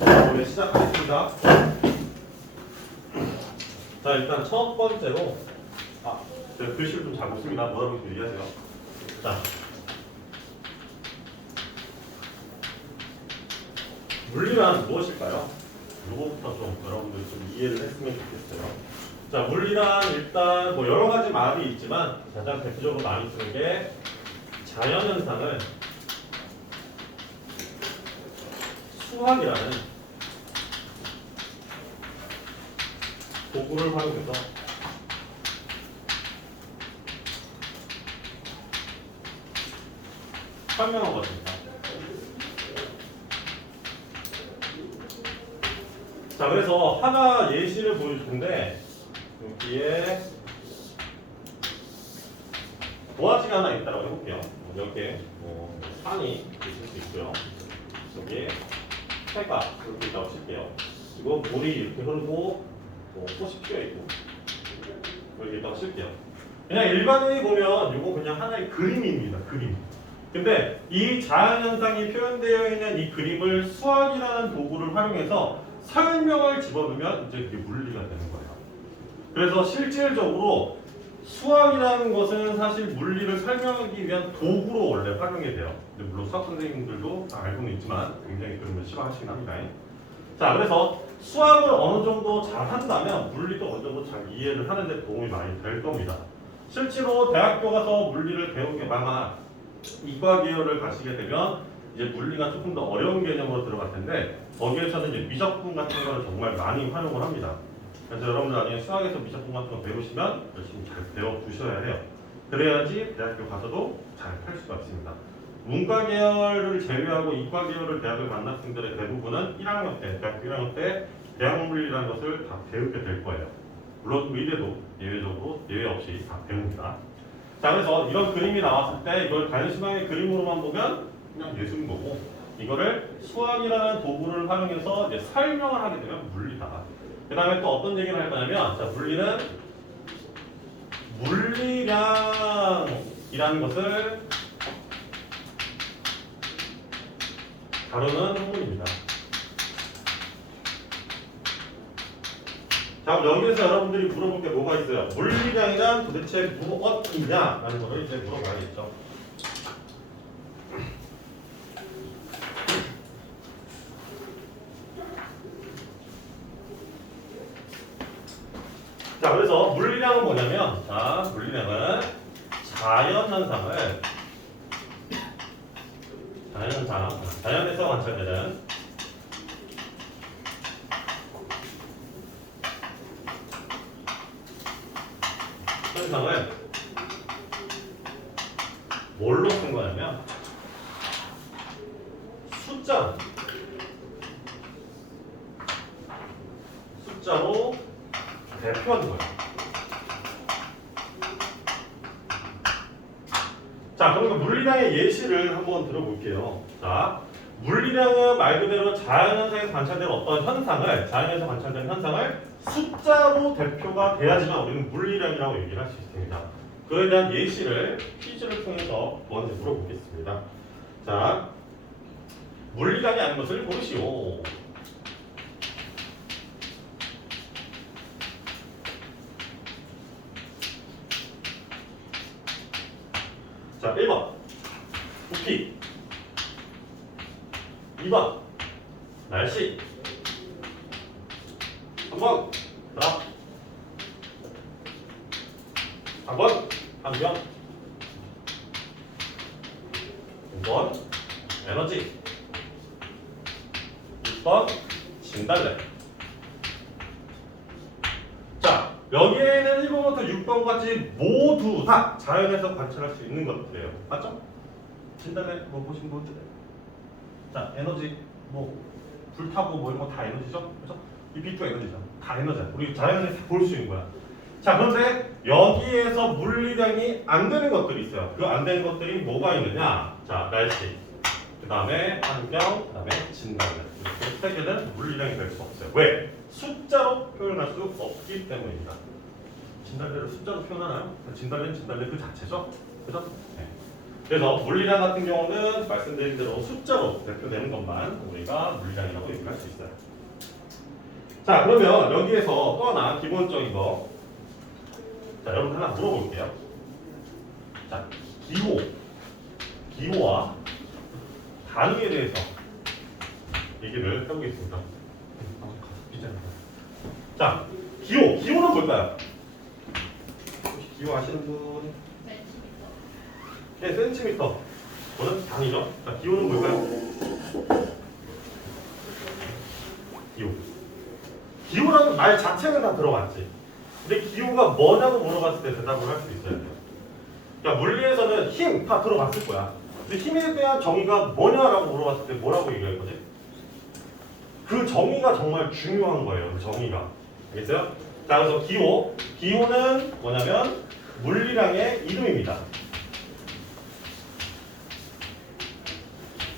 네, 시작하겠습니다. 자, 일단 첫 번째로 제가 글씨를 좀 잘 못 씁니다. 뭐라고 얘기하세요. 자, 물리란 무엇일까요? 이거부터 좀 여러분들이 좀 이해를 했으면 좋겠어요. 자, 물리란 일단 뭐 여러 가지 말이 있지만 가장 대표적으로 많이 쓰는 게 자연현상을 수학이라는 도구를 활용해서 설명한 것입니다. 자, 그래서 하나 예시를 보여줄 텐데 여기에 도화지가 하나 있다고 해볼게요. 이렇게 산이 있을 수 있고요. 여기에 해가 이렇게 있다고 칠게요. 그리고 물이 이렇게 흐르고 꽃이 피어있고 여기 있다고 칠게요. 그냥 일반인이 보면 이거 그냥 하나의 그림입니다. 그림. 근데 이 자연현상이 표현되어 있는 이 그림을 수학이라는 도구를 활용해서 설명을 집어넣으면 이제 그게 물리가 되는 거예요. 그래서 실질적으로 수학이라는 것은 사실 물리를 설명하기 위한 도구로 원래 활용이 돼요. 근데 물론 수학 선생님들도 다 알고는 있지만 굉장히 그림을 싫어하시긴 합니다. 자, 그래서 수학을 어느 정도 잘 한다면 물리도 어느 정도 잘 이해를 하는데 도움이 많이 될 겁니다. 실제로 대학교 가서 물리를 배우게 아마 이과 계열을 가시게 되면 이제 물리가 조금 더 어려운 개념으로 들어갈 텐데 거기에서는 이제 미적분 같은 거를 정말 많이 활용을 합니다. 그래서 여러분들 나중에 수학에서 미적분 같은 거 배우시면 열심히 잘 배워두셔야 해요. 그래야지 대학교 가서도 잘 할 수가 있습니다. 문과 계열을 제외하고 이과 계열을 대학을 간 학생들의 대부분은 1학년 때, 대학교 1학년 때 대학물리라는 것을 다 배우게 될 거예요. 물론 의대도 예외적으로 예외 없이 다 배웁니다. 자, 그래서 이런 그림이 나왔을 때 이걸 단순하게 그림으로만 보면 그냥 예술인 거고 이거를 수학이라는 도구를 활용해서 이제 설명을 하게 되면 물리다. 그 다음에 또 어떤 얘기를 할 거냐면 자, 물리는 물리량이라는 것을 다루는 학문입니다. 자, 그럼 여기에서 여러분들이 물어볼 게 뭐가 있어요? 물리량이란 도대체 무엇이냐? 라는 거를 이제 물어봐야겠죠. 자, 그래서 물리량은 뭐냐면, 자, 물리량은 자연에서 관찰되는 현상을 뭘로 쓴 거냐면 숫자로 대표한 거예요. 자, 그러면 물리량의 예시를 한번 들어볼게요. 자, 물리량은 말 그대로 자연현상에서 관찰되는 어떤 현상을, 자연에서 관찰되는 현상을 숫자로 대표가 돼야지만 우리는 물리량이라고 얘기를 할 수 있습니다. 그에 대한 예시를 퀴즈를 통해서 먼저 물어보겠습니다. 자, 물리량이 아닌 것을 고르시오. 자, 1번 부피, 2번 날씨, 3번 드랍, 4번 환경, 5번 에너지, 6번 진달래. 자, 여기에는 1번부터 6번까지 모두 다 자연에서 관찰할 수 있는 것들이에요. 맞죠? 진달래 뭐 보신 분들? 자, 에너지 뭐 불타고 뭐 이런 거 다 에너지죠? 그렇죠? 이 빛도 에너지죠. 다 에너지야. 우리 자연에서 볼 수 있는 거야. 자, 그런데 여기에서 물리량이 안 되는 것들이 있어요. 그 안 되는 것들이 뭐가 있느냐? 자, 날씨, 그 다음에 환경, 그 다음에 진달래. 이렇게 세 개는 물리량이 될 수 없어요. 왜? 숫자로 표현할 수 없기 때문입니다. 진달래를 숫자로 표현하나요? 진달래는 진달래 그 자체죠? 그죠? 네. 그래서 물리량 같은 경우는 말씀드린 대로 숫자로 대표되는 것만 우리가 물리량이라고 얘기할 수 있어요. 자, 그러면 여기에서 또 하나 기본적인 거. 자, 여러분 하나 물어볼게요. 자, 기호와 단위에 대해서 얘기를 해보겠습니다. 자, 기호는 뭘까요? 혹시 기호 아시는 분? 네, 센티미터. 저는 단위죠. 자, 기호는 뭘까요? 기호라는 말 자체는 다 들어봤지. 근데 기호가 뭐냐고 물어봤을 때 대답을 할 수 있어야 돼요. 그러니까 물리에서는 힘 다 들어봤을 거야. 근데 힘에 대한 정의가 뭐냐라고 물어봤을 때 뭐라고 얘기할 거지? 그 정의가 정말 중요한 거예요. 그 정의가. 알겠어요? 자, 그래서 기호는 뭐냐면 물리량의 이름입니다.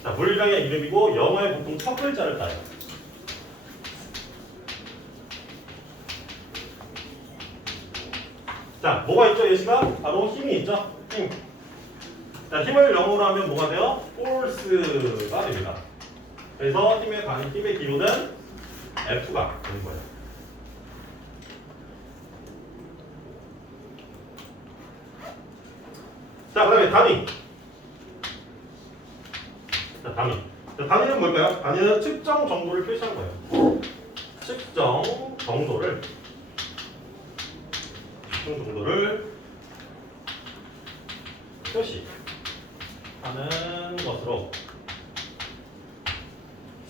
자, 물리량의 이름이고 영어에 보통 첫 글자를 따요. 자, 뭐가 있죠? 예시가 바로 힘이 있죠? 힘. 자, 힘을 영어로 하면 뭐가 돼요? force가 됩니다. 그래서 힘의 기호는 F가 되는 거예요. 자, 그 다음에 단위. 자, 단위. 자, 단위는 뭘까요? 단위는 측정 정도를 표시한 거예요. 측정 정도를 표시하는 것으로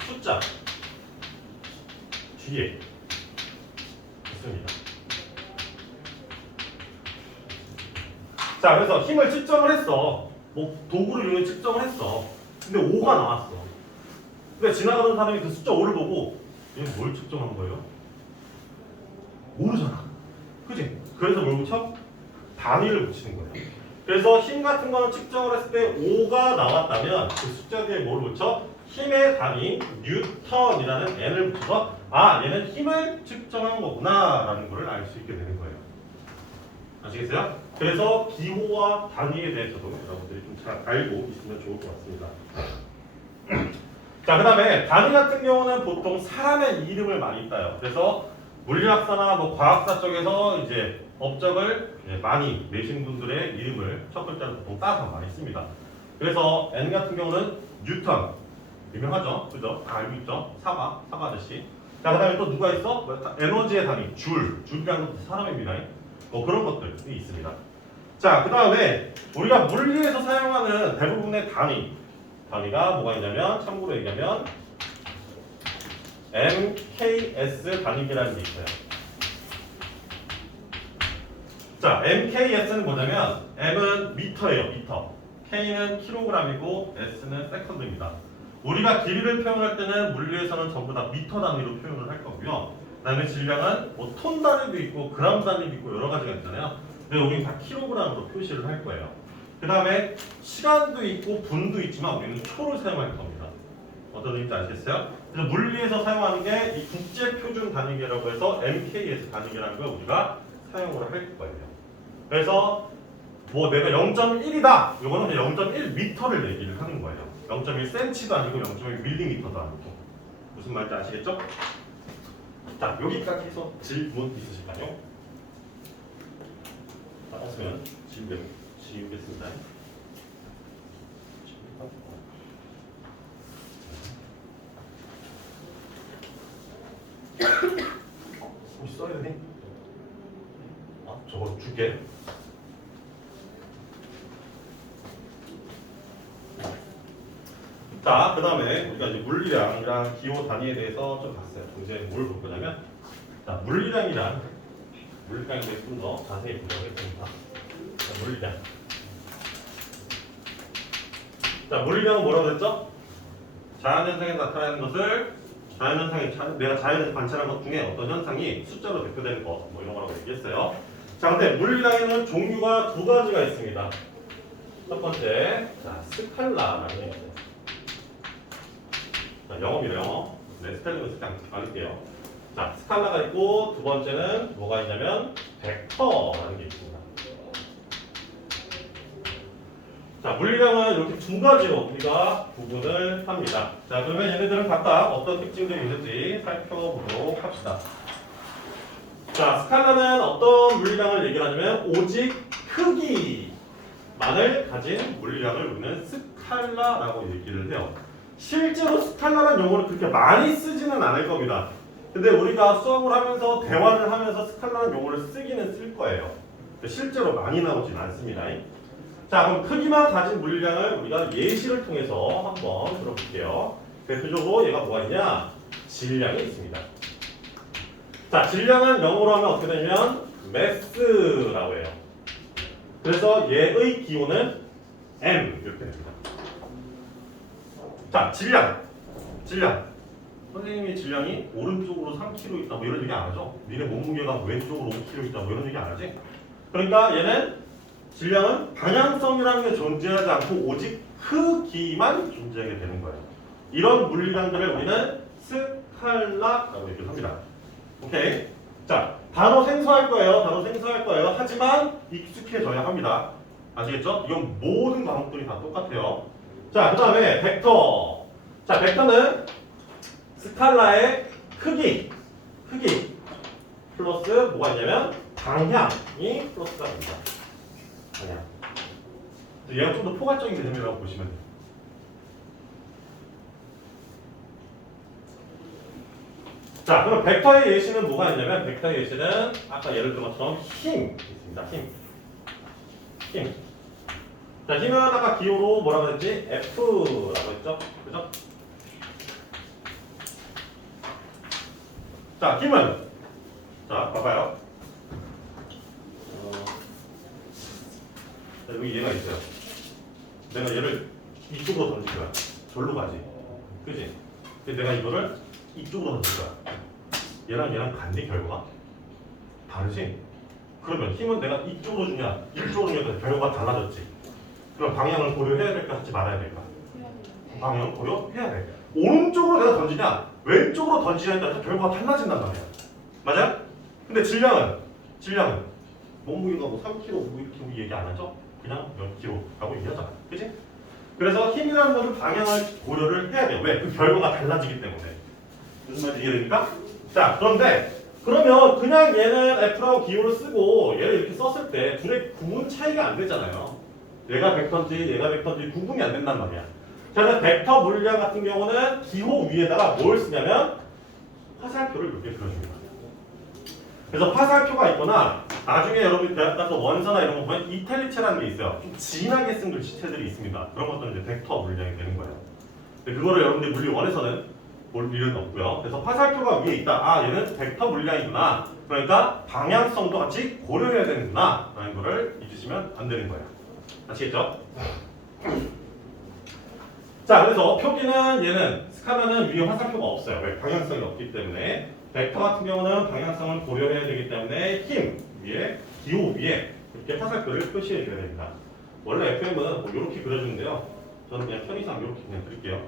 숫자 뒤에 있습니다. 자, 그래서 힘을 측정을 했어. 뭐 도구를 이용해 측정을 했어. 근데 5가 나왔어. 근데 지나가는 사람이 그 숫자 5를 보고 얘는 뭘 측정한 거예요? 모르잖아. 그지? 그래서 뭘 붙여? 단위를 붙이는 거예요. 그래서 힘 같은 거는 측정을 했을 때 5가 나왔다면 그 숫자 뒤에 뭘 붙여? 힘의 단위 뉴턴이라는 n을 붙여서 아, 얘는 힘을 측정한 거구나 라는 걸 알 수 있게 되는 거예요. 아시겠어요? 그래서 기호와 단위에 대해서도 여러분들이 좀 잘 알고 있으면 좋을 것 같습니다. 자, 그 다음에 단위 같은 경우는 보통 사람의 이름을 많이 따요. 그래서 물리학사나 뭐 과학사 쪽에서 이제 업적을 많이 내신 분들의 이름을 첫 글자로 보통 따서 많이 씁니다. 그래서 N 같은 경우는 뉴턴, 유명하죠? 그죠? 다 알고 있죠? 사과 아저씨. 자, 그 다음에 또 누가 있어? 에너지의 단위, 줄이라는 것도 사람입니다. 뭐 그런 것들이 있습니다. 자, 그 다음에 우리가 물리에서 사용하는 대부분의 단위가 뭐가 있냐면 참고로 얘기하면 MKS 단위기라는 게 있어요. 자, MKS는 뭐냐면 M은 미터예요, 미터. K는 킬로그램이고 S는 세컨드입니다. 우리가 길이를 표현할 때는 물리에서는 전부 다 미터 단위로 표현을 할 거고요. 그다음에 질량은 뭐 톤 단위도 있고 그램 단위도 있고 여러 가지가 있잖아요. 근데 우리는 다 킬로그램으로 표시를 할 거예요. 그다음에 시간도 있고 분도 있지만 우리는 초를 사용할 겁니다. 어떤 의미인지 아시겠어요? 그래서 물리에서 사용하는 게 이 국제 표준 단위계라고 해서 MKS 단위계라는 걸 우리가 사용을 할 거예요. 그래서 뭐 내가 0.1이다. 이거는 0.1m를 얘기를 하는 거예요. 0.1cm도 아니고 0.1mm도 아니고. 무슨 말인지 아시겠죠? 자, 여기까지 해서 질문 있으실까요? 자, 없으면 지우겠습니다. 혹시 써야 되니? 아, 저거 줄게. 자, 그 다음에 우리가 이제 물리량이랑 기호 단위에 대해서 좀 봤어요. 이제 뭘 볼 거냐면, 자, 물리량에 대해서 좀 더 자세히 보도록 하겠습니다. 자, 물리량. 자, 물리량은 뭐라고 했죠? 자연현상에 나타나는 것을 내가 자연에서 관찰한 것 중에 어떤 현상이 숫자로 대표되는 것, 뭐 이런 거라고 얘기했어요. 자, 근데 물리량에는 종류가 두 가지가 있습니다. 첫 번째, 자, 스칼라라는 게 있어요. 자, 영어입니다. 네, 스펠링은 그냥 알릴게요. 자, 스칼라가 있고 두 번째는 뭐가 있냐면 벡터라는 게 있습니다. 자, 물리량은 이렇게 두 가지로 우리가 구분을 합니다. 자, 그러면 얘네들은 각각 어떤 특징들이 있는지 살펴보도록 합시다. 자, 스칼라는 어떤 물리량을 얘기를 하냐면 오직 크기만을 가진 물리량을 우리는 스칼라라고 얘기를 해요. 실제로 스칼라라는 용어를 그렇게 많이 쓰지는 않을 겁니다. 근데 우리가 수업을 하면서 대화를 하면서 스칼라라는 용어를 쓰기는 쓸 거예요. 실제로 많이 나오진 않습니다. 자, 그럼 크기만 가진 물리량을 우리가 예시를 통해서 한번 들어볼게요. 대표적으로 얘가 뭐가 있냐? 질량이 있습니다. 자, 질량은 영어로 하면 어떻게 되냐면 mass라고 해요. 그래서 얘의 기호는 m 이렇게 됩니다. 자, 질량. 선생님이 질량이 오른쪽으로 3kg 있다 뭐 이런 얘기 안 하죠? 니네 몸무게가 왼쪽으로 5kg 있다 뭐 이런 얘기 안 하지? 그러니까 얘는 질량은 방향성이라는 게 존재하지 않고 오직 크기만 존재하게 되는 거예요. 이런 물리량들을 우리는 스칼라라고 얘기를 합니다. 오케이? 자, 단어 생소할 거예요. 하지만 익숙해져야 합니다. 아시겠죠? 이건 모든 과목들이 다 똑같아요. 자, 그 다음에 벡터. 자, 벡터는 스칼라의 크기 플러스 뭐가 있냐면 방향이 플러스가 됩니다. 방향. 얘가 좀 더 포괄적인 개념이라고 보시면 돼요. 자, 그럼 벡터의 예시는 뭐가 있냐면 벡터의 예시는 아까 예를 들은 것처럼 힘 있습니다. 힘. 자, 힘은 아까 기호로 뭐라고 했지? F라고 했죠? 그죠? 자, 힘은 자, 봐봐요. 자, 여기 얘가 있어요. 내가 얘를 이쪽으로 던질 거야. 절로 가지. 그지? 근데 내가 이거를 이쪽으로 던질 거야. 얘랑 반대 결과가 다르지? 그러면 힘은 내가 이쪽으로 주냐, 이쪽으로 주냐 결과가 달라졌지. 그럼 방향을 고려해야 될까, 하지 말아야 될까? 방향을 고려해야 돼. 오른쪽으로 내가 던지냐, 왼쪽으로 던지냐에 따라서 결과가 달라진단 말이야. 맞아? 근데 질량은 몸무게가 뭐 3kg, 뭐 이렇게 얘기 안 하죠? 그냥 몇 kg라고 얘기하잖아. 그치? 그래서 힘이라는 것은 방향을 고려를 해야 돼요. 왜? 그 결과가 달라지기 때문에. 무슨 말인지 이해됩니까? 자, 그러면 그냥 얘는 F라고 기호를 쓰고 얘를 이렇게 썼을 때 둘의 구분 차이가 안 되잖아요. 얘가 벡터인지 구분이 안 된단 말이야. 자, 그래서 벡터 물량 같은 경우는 기호 위에다가 뭘 쓰냐면 화살표를 이렇게 그려줍니다. 그래서 화살표가 있거나 나중에 여러분이 대학 가서 원서나 이런 거 보면 이탈리체라는 게 있어요. 좀 진하게 쓴 글씨체들이 있습니다. 그런 것들은 이제 벡터 물량이 되는 거예요. 근데 그거를 여러분들이 물리 원에서는 볼 일은 없고요. 그래서 화살표가 위에 있다. 아, 얘는 벡터 물량이구나. 그러니까 방향성도 같이 고려해야 되는구나. 라는 거를 잊으시면 안 되는 거예요. 아시겠죠? 자, 그래서 표기는 얘는 스칼라는 위에 화살표가 없어요. 왜? 방향성이 없기 때문에. 벡터 같은 경우는 방향성을 고려해야 되기 때문에 힘 위에, 기호 위에 이렇게 화살표를 표시해 줘야 됩니다. 원래 FM은 뭐 이렇게 그려주는데요. 저는 그냥 편의상 이렇게 그냥 그릴게요.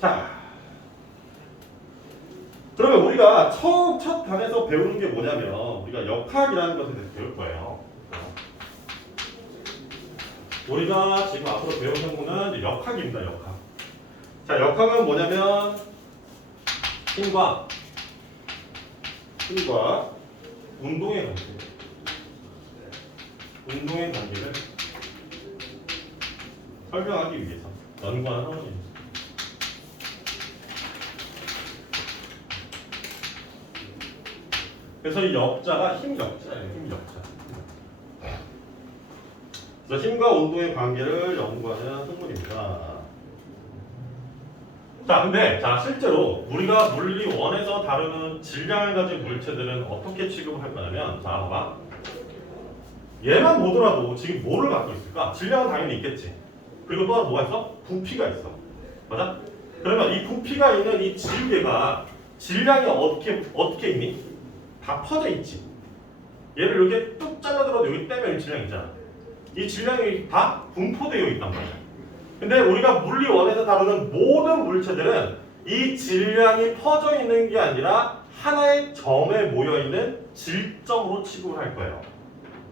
자, 그러면 우리가 첫 단에서 배우는 게 뭐냐면 우리가 역학이라는 것에 대해서 배울 거예요. 우리가 지금 앞으로 배울项目는 역학입니다. 역학. 자, 역학은 뭐냐면 힘과 운동의 관계를 설명하기 위해서 연구하는 학문입니다. 그래서 이 역자가 힘역자예요. 힘역자. 그래서 힘과 온도의 관계를 연구하는 학문입니다. 자, 근데 실제로 우리가 물리 1에서 다루는 질량을 가진 물체들은 어떻게 취급을 할 거냐면 자, 봐봐. 얘만 보더라도 지금 뭐를 갖고 있을까? 질량은 당연히 있겠지. 그리고 또 뭐가 있어? 부피가 있어. 맞아? 그러면 이 부피가 있는 이 지우개가 질량이 어떻게 있니? 다 퍼져 있지. 얘를 이렇게 뚝 잘라들어도 여기 떼면 질량이 있잖아. 이 질량이 다 분포되어 있단 말이야. 근데 우리가 물리 1에서 다루는 모든 물체들은 이 질량이 퍼져 있는 게 아니라 하나의 점에 모여 있는 질점으로 취급을 할 거예요.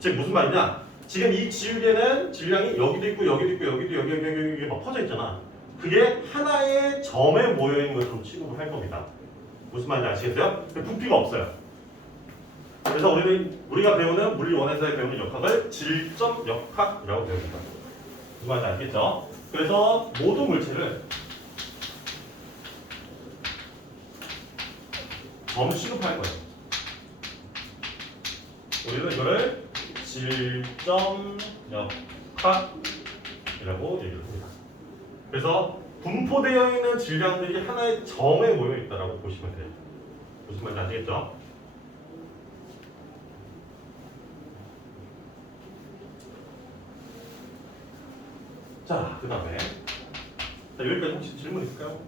즉 무슨 말이냐? 지금 이 지우개는 질량이 여기도 있고 여기도 있고 여기도 여기 막 퍼져 있잖아. 그게 하나의 점에 모여 있는 것처럼 취급을 할 겁니다. 무슨 말인지 아시겠어요? 부피가 없어요. 그래서 우리가 배우는 물리 원에서 배우는 역학을 질점 역학이라고 배웁니다. 무슨 말인지 아시겠죠? 그래서 모든 물체를 점 취급할 거예요. 우리는 이거를 질점 역학이라고 얘기를 합니다. 그래서 분포되어 있는 질량들이 하나의 점에 모여 있다라고 보시면 돼요. 무슨 말인지 아시겠죠? 자, 그 다음에 여기까지 혹시 질문 있을까요?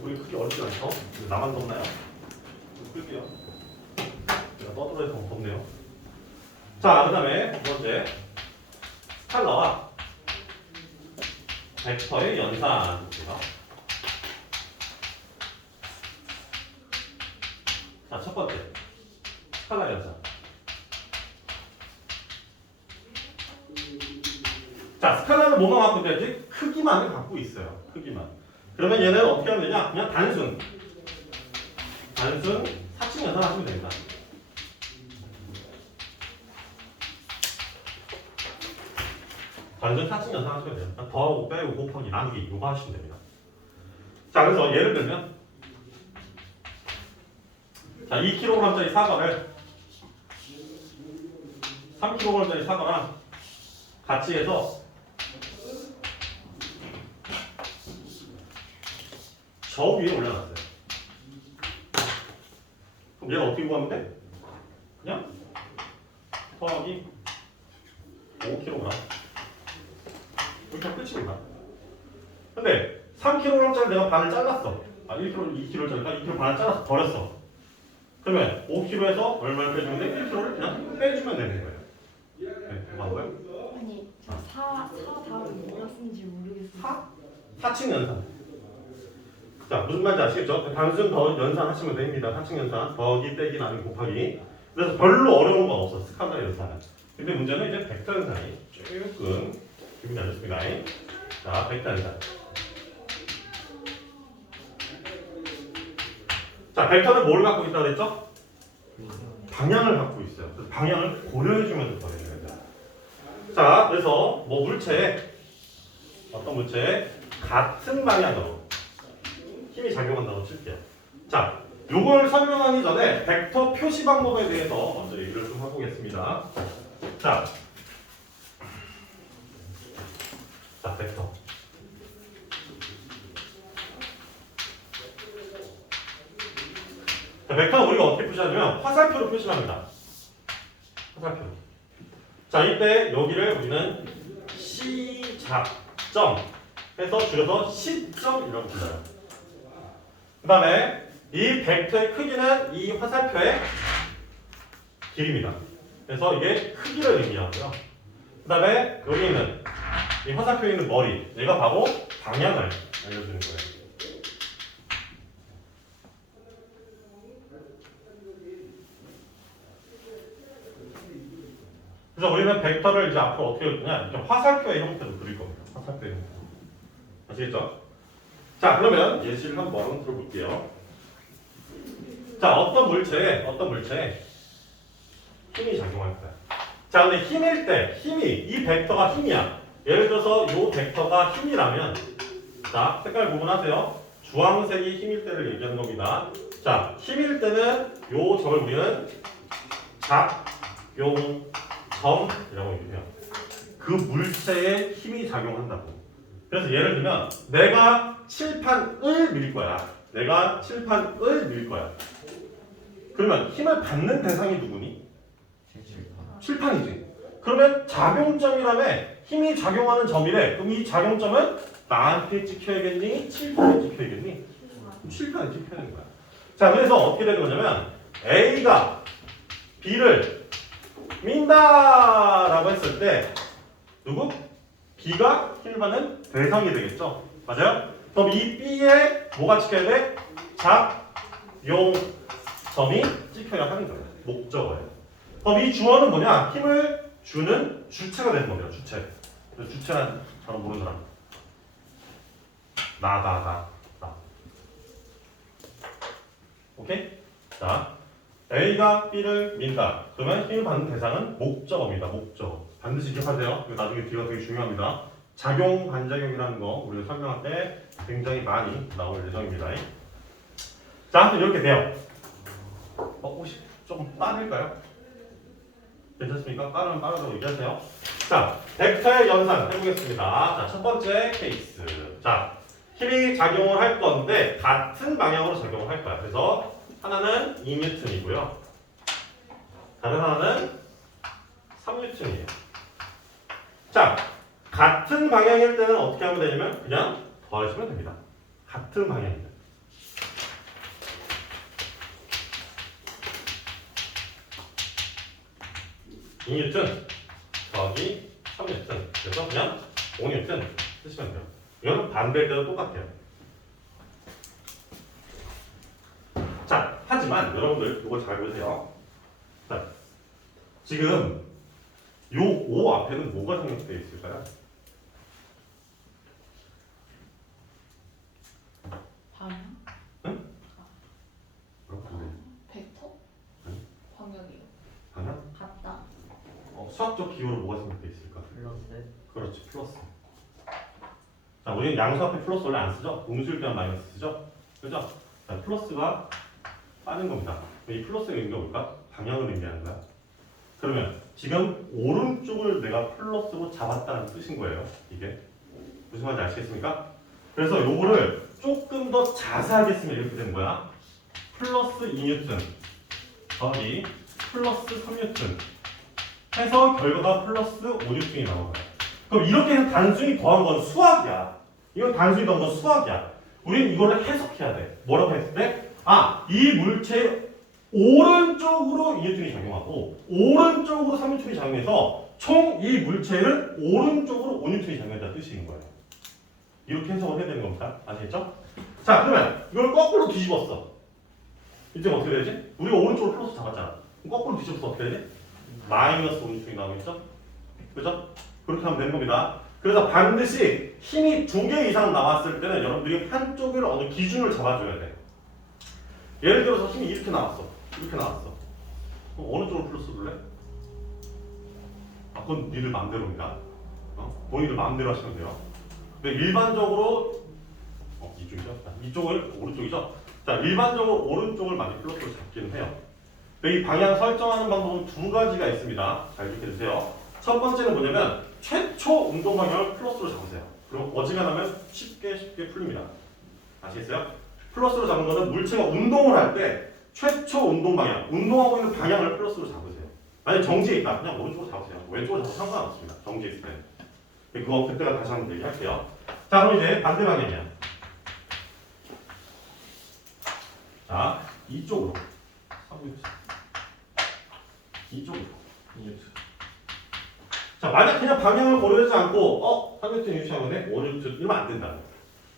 우리 크게 어렵지 않죠? 나만 덥나요? 끌게요. 제가 떠들어서 덥네요. 자, 그 다음에 두 번째 스칼라와 벡터의 연산입니다. 자, 첫 번째 스칼라 연산. 자, 스칼라는 뭐만 갖고 있지? 크기만을 갖고 있어요. 크기만. 그러면 얘는 어떻게 하면 되냐? 그냥 단순 사칭 연산하시면 됩니다. 단순 사칭 연산하시면 돼요. 더하고 빼고 곱하기 나누기 이거 하시면 됩니다. 자, 그래서 예를 들면 자, 2kg짜리 사과를 3kg짜리 사과랑 같이 해서 저 위에 올려놨어요. 그럼 얘가 어떻게 구하면 돼? 그냥 더하기 5kg 이렇게 끝입니다. 근데 3kg짜리 내가 반을 잘랐어. 1kg, 2kg짜리가 2kg 반을 잘라서 버렸어. 그러면 5kg에서 얼마를 빼주면 돼? 1kg를 그냥 빼주면 되는 거예요. 네, 맞아요? 아니 사 다음에 뭐라 쓰는지 모르겠어요. 사칭 연산. 자, 무슨 말인지 아시겠죠? 단순 더 연산하시면 됩니다. 사칭 연산, 더하기, 빼기, 나누기, 곱하기. 그래서 별로 어려운 건 없어, 스칼라 연산은. 근데 문제는 이제 벡터 연산이 조금 기분이 안 좋습니다. 자, 벡터 연산. 자, 벡터는 뭘 갖고 있다고 그랬죠? 방향을 갖고 있어요. 그래서 방향을 고려해주면서 더해줘야 돼요. 자, 그래서 뭐 물체에 어떤 물체에 같은 방향으로 힘이 작용한다고 칠게요. 자, 요걸 설명하기 전에 벡터 표시 방법에 대해서 먼저 얘기를 좀 해보겠습니다. 자, 벡터. 자, 벡터는 우리가 어떻게 표시하냐면 화살표로 표시합니다. 화살표. 자, 이때 여기를 우리는 시작점 해서 줄여서 시점이라고 불러요. 그 다음에 이 벡터의 크기는 이 화살표의 길이입니다. 그래서 이게 크기를 의미하고요. 그 다음에 여기 있는 이 화살표에 있는 머리, 얘가 바로 방향을 알려주는 거예요. 그래서 우리는 벡터를 이제 앞으로 어떻게 그릴 거냐? 이렇게 화살표의 형태로 그릴 겁니다. 화살표의 형태로. 아시겠죠? 자, 그러면 예시를 한번 들어볼게요. 자, 어떤 물체에 힘이 작용할 거야. 자, 근데 힘일 때, 이 벡터가 힘이야. 예를 들어서 이 벡터가 힘이라면, 자, 색깔 구분하세요. 주황색이 힘일 때를 얘기하는 겁니다. 자, 힘일 때는 요 점을 우리는 작용점이라고 얘기해요. 그 물체에 힘이 작용한다고. 그래서 예를 들면 내가 칠판을 밀 거야. 그러면 힘을 받는 대상이 누구니? 칠판이지. 그러면 작용점이라며 힘이 작용하는 점이래. 그럼 이 작용점은 나한테 찍혀야겠니? 칠판에 찍혀야겠니? 칠판에 찍혀야 되는 거야. 자, 그래서 어떻게 되는 거냐면 A가 B를 민다라고 했을 때 누구? B가 힘을 받는 대상이 되겠죠. 맞아요? 그럼 이 B에 뭐가 찍혀야 돼? 작용점이 찍혀야 하는 거예요. 목적어예요. 그럼 이 주어는 뭐냐? 힘을 주는 주체가 되는 겁니다. 주체. 그래서 주체란 바로 모르는 사람. 나. 오케이? 자, A가 B를 민다. 그러면 힘을 받는 대상은 목적어입니다. 목적어. 반드시 기억하세요. 이거 나중에 뒤가 되게 중요합니다. 작용, 반작용이라는 거 우리가 설명할 때 굉장히 많이 나올 예정입니다. 자, 아무튼 이렇게 돼요. 혹시 좀 빠를까요? 괜찮습니까? 빠르면 빠르다고 얘기하세요. 자, 벡터의 연산 해보겠습니다. 자, 첫 번째 케이스. 자, 힘이 작용을 할 건데 같은 방향으로 작용을 할 거야. 그래서 하나는 2N이고요. 다른 하나는 3N이에요. 자, 같은 방향일 때는 어떻게 하면 되냐면 그냥 더하시면 됩니다. 같은 방향이면. 2N 더하기 3N. 그래서 그냥 5N 쓰시면 돼요. 이거는 반대일 때도 똑같아요. 자, 하지만 여러분들 이걸 잘 보세요. 자, 지금 요 O 앞에는 뭐가 생략되어 있을까요? 방향? 응? 그렇군요. 벡터? 아니. 방향이요. 방향? 같다. 수학적 기호로 뭐가 생략되어 있을까? 플러스. 그렇지, 플러스. 자, 우리는 양수 앞에 플러스 원래 안 쓰죠? 음수일 때만 마이너스 쓰죠? 그죠? 자, 플러스가 빠진 겁니다. 이 플러스가 의미가 뭘까? 방향을 의미하는 거야. 그러면 지금 오른쪽을 내가 플러스로 잡았다는 뜻인 거예요. 이게 무슨 말인지 아시겠습니까? 그래서 요거를 조금 더 자세하게 쓰면 이렇게 되는 거야. 플러스 2N 더하기 플러스 3N 해서 결과가 플러스 5N이 나온 거야. 그럼 이렇게 해서 단순히 더한 건 수학이야. 이건 단순히 더한 건 수학이야. 우리는 이거를 해석해야 돼. 뭐라고 했을 때? 이 물체의 오른쪽으로 2N이 작용하고 오른쪽으로 3N이 작용해서 총 이 물체는 오른쪽으로 5N이 작용한다는 뜻인 거예요. 이렇게 해석을 해야 되는 겁니다. 아시겠죠? 자, 그러면 이걸 거꾸로 뒤집었어. 이제 어떻게 되지? 우리가 오른쪽으로 플러스 잡았잖아. 그럼 거꾸로 뒤집어서 어떻게 되지? 마이너스 5N이 나오겠죠? 그죠? 그렇게 하면 되는 겁니다. 그래서 반드시 힘이 2개 이상 나왔을 때는 여러분들이 한쪽을 어느 기준을 잡아줘야 돼. 예를 들어서 힘이 이렇게 나왔어. 이렇게 나왔어. 그럼 어느 쪽으로 플러스 둘래? 그건 니들 마음대로입니다. 본인들 마음대로 하시면 돼요. 근데 일반적으로 이쪽이죠? 이쪽을 오른쪽이죠? 자, 일반적으로 오른쪽을 많이 플러스로 잡기는 해요. 근데 이 방향 설정하는 방법은 두 가지가 있습니다. 잘 기억해 주세요. 첫 번째는 뭐냐면 최초 운동 방향을 플러스로 잡으세요. 그럼 어지간하면 쉽게 풀립니다. 아시겠어요? 플러스로 잡은 거는 물체가 운동을 할 때 최초 운동 방향, 운동하고 있는 방향을 플러스로 잡으세요. 만약 정지해 있다, 그냥 오른쪽으로 잡으세요. 왼쪽으로 잡아도 상관없습니다. 정지해 있을 때는. 그거 그때가 다시 한번 얘기할게요. 자, 그럼 이제 반대 방향이야. 자, 이쪽으로. 3m. 이쪽으로. 2m. 자, 만약 그냥 방향을 고려하지 않고 3m 유지하면 5m 이러면 안 된다.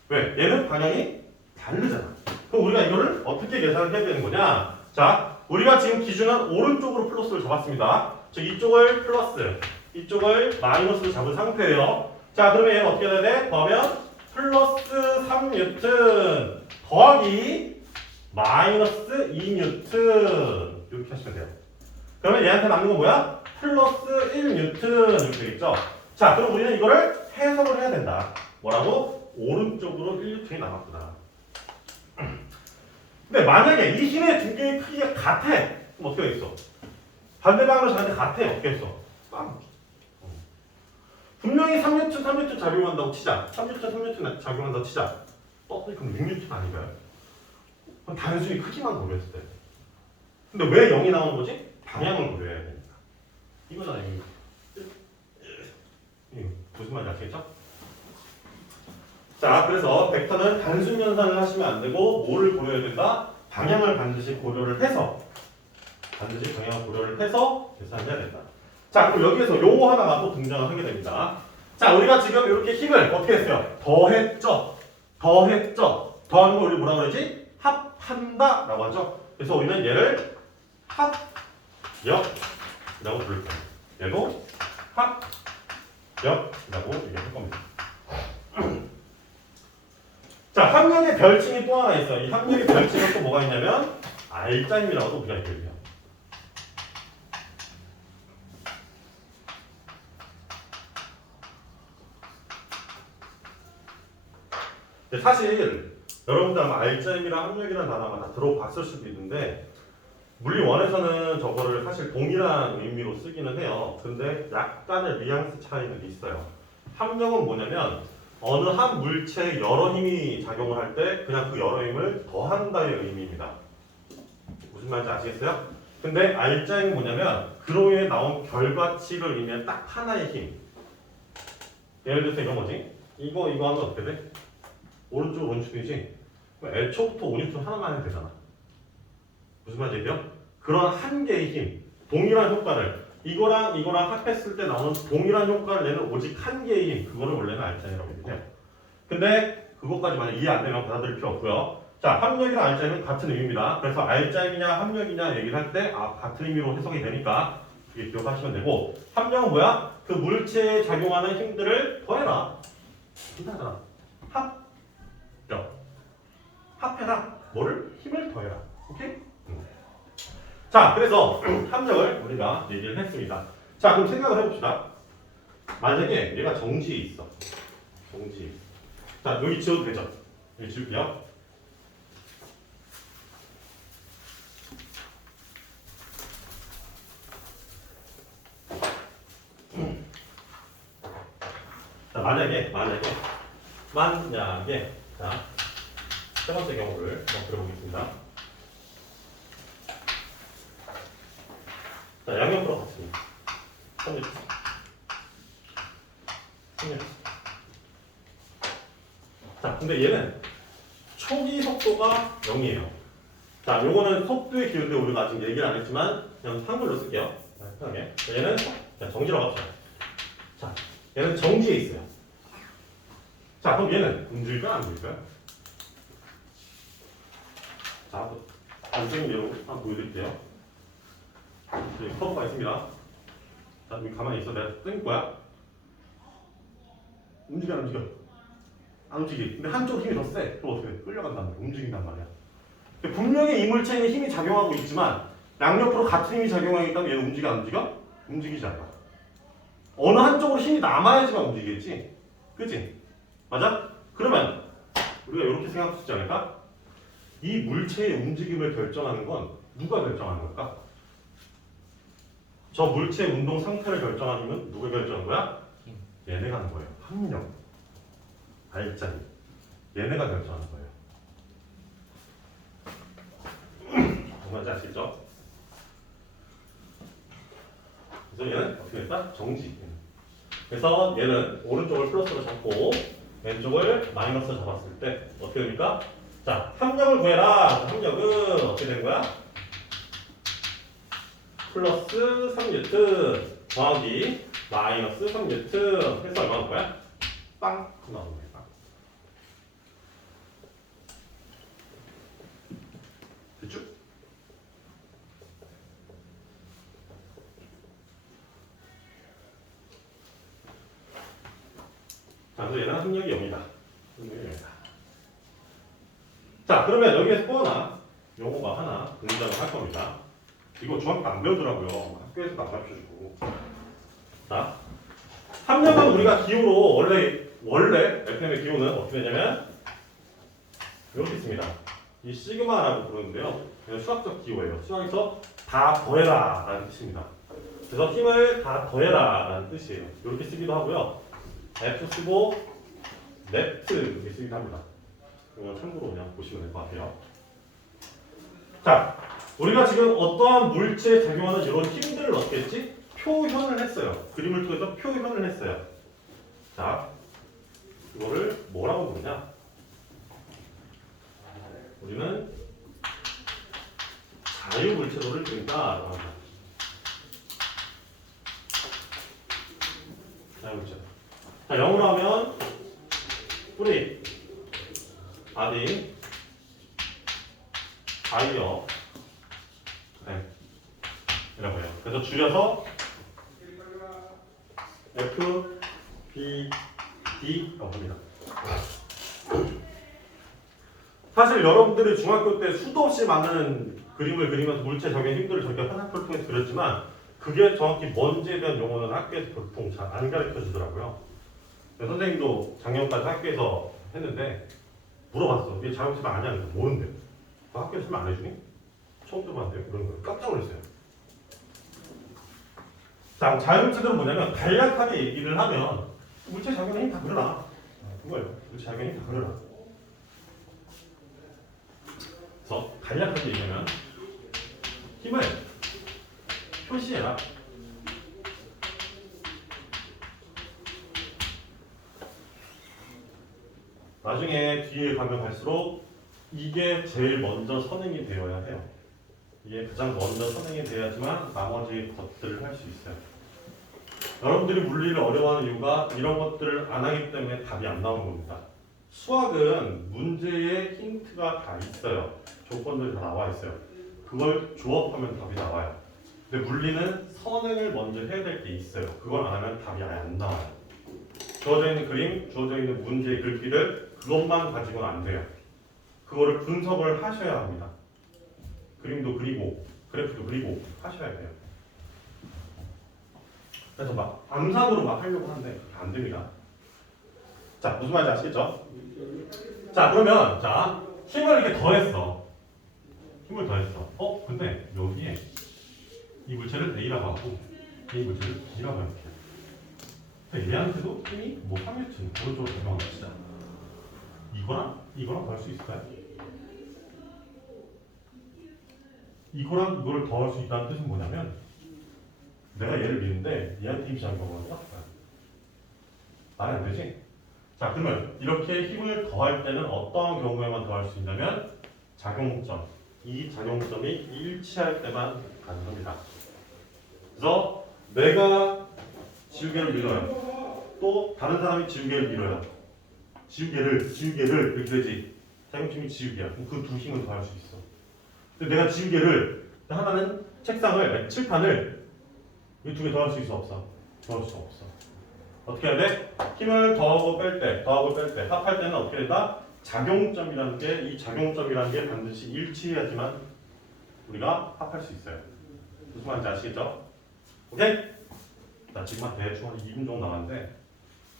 왜? 얘는 방향이 다르잖아. 그럼 우리가 이거를 어떻게 계산을 해야 되는 거냐? 자, 우리가 지금 기준은 오른쪽으로 플러스를 잡았습니다. 즉 이쪽을 플러스, 이쪽을 마이너스로 잡은 상태예요. 자, 그러면 얘는 어떻게 해야 돼? 더하면 플러스 3N 더하기 마이너스 2N 이렇게 하시면 돼요. 그러면 얘한테 남는 건 뭐야? 플러스 1N 이렇게 되겠죠? 자, 그럼 우리는 이거를 해석을 해야 된다. 뭐라고? 오른쪽으로 1N이 남았구나. 근데 만약에 이 힘의 두 개의 크기가 같아. 그럼 어떻게 되겠어? 반대 방향으로 자는데 같아. 어떻게 했어? 빵. 분명히 3N 작용한다고 치자. 3N 작용한다고 치자. 그럼 6N 아닌가요? 그럼 단순히 크기만 고려했을 때. 근데 왜 0이 나오는 거지? 방향을 고려해야 되니까. 이거잖아요. 이거 무슨 말인지 아시겠죠? 자, 그래서 벡터는 단순 연산을 하시면 안 되고 뭐를 고려해야 된다? 방향을 반드시 고려를 해서 계산해야 된다. 자, 그럼 여기에서 요거 하나가 또 등장을 하게 됩니다. 자, 우리가 지금 이렇게 힘을 어떻게 했어요? 더했죠. 더하는 걸 우리 뭐라고 그러지? 합한다 라고 하죠. 그래서 우리는 얘를 합력이라고 부를 거예요. 얘도 합력이라고 얘기할 겁니다. 자, 합력의 별칭이 또 하나 있어요. 이 합력의 별칭은 또 뭐가 있냐면 R자임이라고도 우리가 얘기해요. 사실 여러분들 아마 R자임이랑 합력이라는 단어 아마 다 들어봤을 수도 있는데 물리 1에서는 저거를 사실 동일한 의미로 쓰기는 해요. 근데 약간의 뉘앙스 차이는 있어요. 합력은 뭐냐면 어느 한 물체에 여러 힘이 작용을 할 때 그냥 그 여러 힘을 더한다의 의미입니다. 무슨 말인지 아시겠어요? 근데 R자임은 뭐냐면 그로 인해 나온 결과치를 의미한 딱 하나의 힘. 예를 들어서 이런 거지. 이거 하면 어떻게 돼? 오른쪽 오른쪽이지. 애초부터 오른쪽 하나만 해도 되잖아. 무슨 말인지 알죠? 그런 한 개의 힘, 동일한 효과를 이거랑 합했을 때 나오는 동일한 효과를 내는 오직 한 개의 힘, 그거를 원래는 R자임이라고 얘기해요. 근데 그것까지 만약 이해 안 되면 받아들일 필요 없고요. 자, 합력이랑 R자임은 같은 의미입니다. 그래서 R자임이냐 합력이냐 얘기를 할 때 같은 의미로 해석이 되니까 그게 기억하시면 되고, 합력은 뭐야? 그 물체에 작용하는 힘들을 더해라. 힘하잖아. 합해라. 뭐를? 힘을 더해라. 오케이? 자, 그래서 합력을 우리가 얘기를 했습니다. 자, 그럼 생각을 해봅시다. 만약에 얘가 정지에 있어. 정지에 있어. 자, 여기 지워도 되죠? 여기 지울게요. 자, 만약에 자, 세 번째 경우를 한번 들어보겠습니다. 자, 양옆으로 같습니다. 3일. 자, 근데 얘는 초기 속도가 0이에요. 자, 요거는 속도의 기울 때 우리가 지금 얘기를 안 했지만 그냥 한글로 쓸게요. 편하게. 얘는 정지라고 합시다. 자, 얘는 정지에 있어요. 자, 그럼 얘는 움직일까요? 안 움직일까요? 자, 안쪽인 예로 한번 보여드릴게요. 여기 커브가 있습니다. 자, 여기 가만히 있어. 내가 땡길 거야. 움직여, 안 움직여? 안 움직이. 근데 한쪽 힘이 더 세. 또 어떻게 돼? 끌려간단 말이야. 움직인단 말이야. 분명히 이 물체에는 힘이 작용하고 있지만 양옆으로 같은 힘이 작용하기 때문에 얘는 움직여, 안 움직여? 움직이지 않아. 어느 한쪽으로 힘이 남아야지만 움직이겠지. 그치? 맞아? 그러면 우리가 이렇게 생각할 수 있지 않을까? 이 물체의 움직임을 결정하는 건 누가 결정하는 걸까? 저 물체의 운동 상태를 결정하는 건 누가 결정하는 거야? 얘네가 하는 거예요. 합력. R자임. 얘네가 결정하는 거예요. 뭔지 아시겠죠? 그래서 얘는 어떻게 됐다? 정지. 그래서 얘는 오른쪽을 플러스로 잡고 왼쪽을 마이너스로 잡았을 때 어떻게 됩니까? 자, 합력을 구해라. 합력은 어떻게 되는 거야? 플러스 3뉴튼 더하기 마이너스 3뉴튼 해서 얼마 나온 거야? 빵 나오는 거야. 빵. 됐죠? 자, 그래서 얘는 합력이 0이다. 자, 그러면 여기에서 또 하나 용어가 하나 등장을 할 겁니다. 이거 중학교 안 배우더라고요. 학교에서도 안 가르쳐주고. 자, 합력은 우리가 기호로 원래 FM의 기호는 어떻게 되냐면 이렇게 있습니다. 이 시그마라고 부르는데요. 이건 수학적 기호예요. 수학에서 다 더해라 라는 뜻입니다. 그래서 힘을 다 더해라 라는 뜻이에요. 이렇게 쓰기도 하고요. F 쓰고 네트 이렇게 쓰기도 합니다. 이건 참고로 그냥 보시면 될 것 같아요. 자, 우리가 지금 어떠한 물체에 작용하는 이런 힘들을 어떻게 했지? 표현을 했어요. 그림을 통해서 표현을 했어요. 자, 이거를 뭐라고 부르냐? 우리는 자유물체도를 그린다라고 합니다. 자유물체도. 자, 영어로 하면 프리, 아디, 바이어, 네, 이라고 해요. 그래서 줄여서 F, B, D라고 합니다. 사실 여러분들이 중학교 때 수도 없이 많은 그림을 그리면서 물체 적용 힘들을 저희가 화살표를 통해서 그렸지만 그게 정확히 뭔지에 대한 용어는 학교에서 보통 잘 안 가르쳐 주더라고요. 선생님도 작년까지 학교에서 했는데 물어봤어. 이게 자격증 아니야? 그래서 모른대. 학교에서 안 해주니? 처음 들어봤는데요. 그런 거 깜짝 놀랐어요. 자, 자연치들은 뭐냐면 간략하게 얘기를 하면 물체 작용의 힘 다 그려라. 그거예요. 물체 작용의 힘 다 그려라. 그래서 간략하게 얘기하면 힘을 표시해라. 나중에 뒤에 가면 갈수록 이게 제일 먼저 선행이 되어야 해요. 이게 가장 먼저 선행이 돼야지만 나머지 것들을 할 수 있어요. 여러분들이 물리를 어려워하는 이유가 이런 것들을 안 하기 때문에 답이 안 나오는 겁니다. 수학은 문제에 힌트가 다 있어요. 조건들이 다 나와 있어요. 그걸 조합하면 답이 나와요. 근데 물리는 선행을 먼저 해야 될 게 있어요. 그걸 안 하면 답이 아예 안 나와요. 주어져 있는 그림, 주어져 있는 문제의 글귀를 그것만 가지고는 안 돼요. 그거를 분석을 하셔야 합니다. 그림도 그리고 그래프도 그리고 하셔야 돼요. 그래서 막 암산으로 막 하려고 하는데 안 됩니다. 자, 무슨 말인지 아시겠죠? 자, 그러면 자 힘을 이렇게 더했어. 힘을 더했어. 근데 여기에 이 물체를 A라고 하고 이 물체를 B라고 할게요. 얘한테도 힘이 뭐 3N 오른쪽으로 적용한 것이다. 이거랑 더할 수 있을까요? 이거랑 이거를 더할 수 있다는 뜻은 뭐냐면 내가 얘를 미는데 얘한테 힘이 작용하는 거 같아요. 말이 안 되지? 자, 그러면 이렇게 힘을 더할 때는 어떤 경우에만 더할 수 있냐면 작용점. 이 작용점이 일치할 때만 가능합니다. 그래서 내가 지우개를 밀어요. 또 다른 사람이 지우개를 밀어요. 지우개를 이렇게 되지. 작용점이 지우개야. 그럼 그 두 힘을 더할 수 있어. 근데 내가 지우개를 하나는 책상을 칠판을 이 두 개 더할 수 있어 없어? 더할 수 없어. 어떻게 해야 돼? 힘을 더하고 뺄 때, 합할 때는 어떻게 된다? 작용점이라는 게, 이 작용점이라는 게 반드시 일치해야지만 우리가 합할 수 있어요. 무슨 말인지 아시겠죠? 오케이? 자, 지금 한 대충 한 2분 정도 남았는데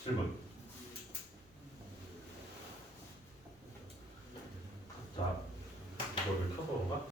질문. 자,